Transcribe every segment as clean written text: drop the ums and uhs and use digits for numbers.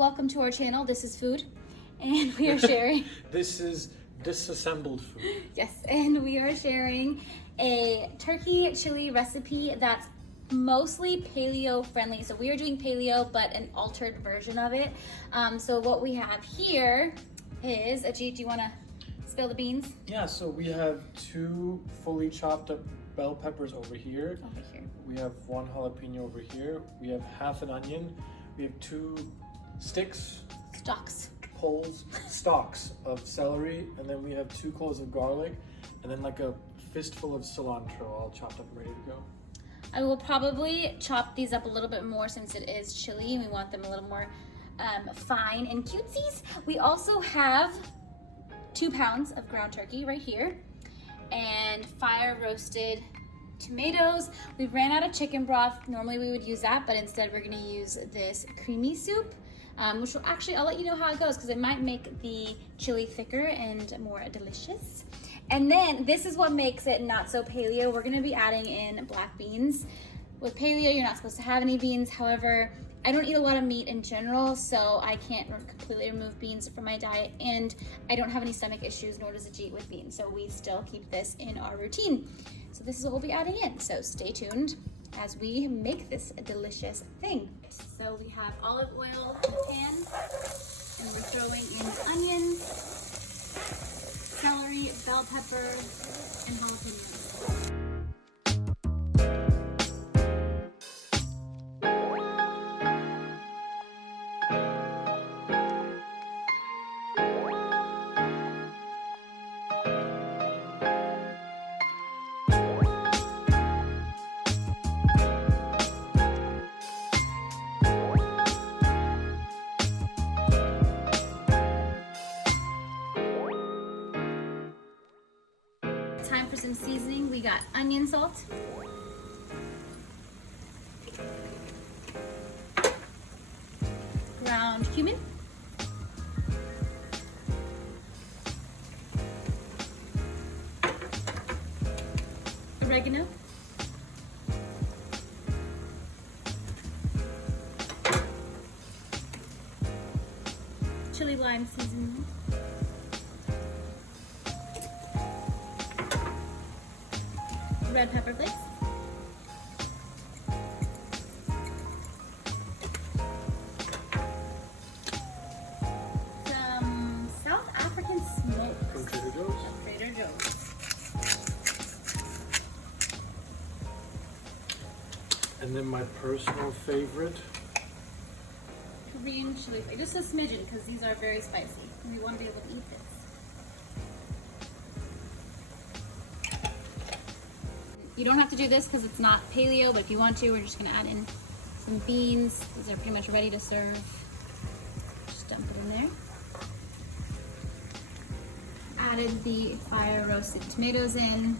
welcome to our channel. This is food, and we are sharing. This is disassembled food. Yes, and we are sharing a turkey chili recipe that's mostly paleo friendly. So we are doing paleo, but an altered version of it. So what we have here is, Ajeet, do you want to spill the beans? Yeah, so we have 2 fully chopped up bell peppers over here. Over here. We have 1 jalapeno over here. We have half an onion. We have 2 stalks of celery, and then we have 2 cloves of garlic, and then like a fistful of cilantro all chopped up and ready to go. I will probably chop these up a little bit more since it is chili and we want them a little more fine and cutesies. We also have 2 pounds of ground turkey right here and fire roasted tomatoes. We ran out of chicken broth. Normally we would use that, but instead we're gonna use this creamy soup, which will actually, I'll let you know how it goes because it might make the chili thicker and more delicious. And then this is what makes it not so paleo. We're gonna be adding in black beans. With paleo, you're not supposed to have any beans. However, I don't eat a lot of meat in general, so I can't completely remove beans from my diet, and I don't have any stomach issues, nor does Ajeet with beans, so we still keep this in our routine. So this is what we'll be adding in, so stay tuned as we make this delicious thing. So we have olive oil in the pan, and we're throwing in onions, celery, bell pepper, and jalapenos. Time for some seasoning. We got onion salt, ground cumin, oregano, chili lime seasoning, red pepper flakes, some South African smoke From Trader Joe's. from Trader Joe's, And then my personal favorite, Korean chili flake, just a smidgen because these are very spicy and we want to be able to eat this. You don't have to do this because it's not paleo, but if you want to, we're just gonna add in some beans. These are pretty much ready to serve. Just dump it in there. Added the fire roasted tomatoes in.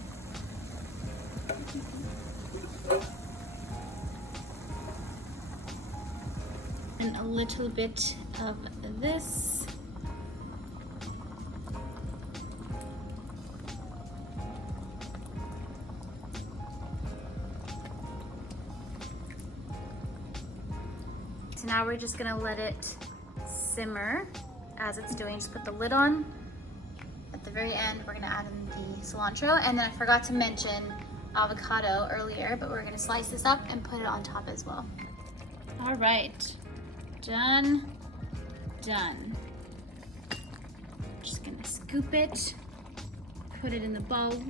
And a little bit of this. So now we're just gonna let it simmer as it's doing. Just put the lid on. At the very end, we're gonna add in the cilantro. And then I forgot to mention avocado earlier, but we're gonna slice this up and put it on top as well. All right, done. Just gonna scoop it, put it in the bowl.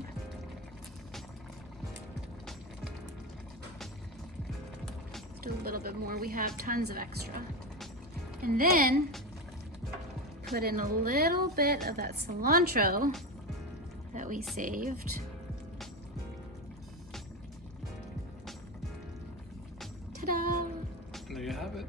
Do a little bit more. We have tons of extra. And then put in a little bit of that cilantro that we saved. Ta-da! there you have it.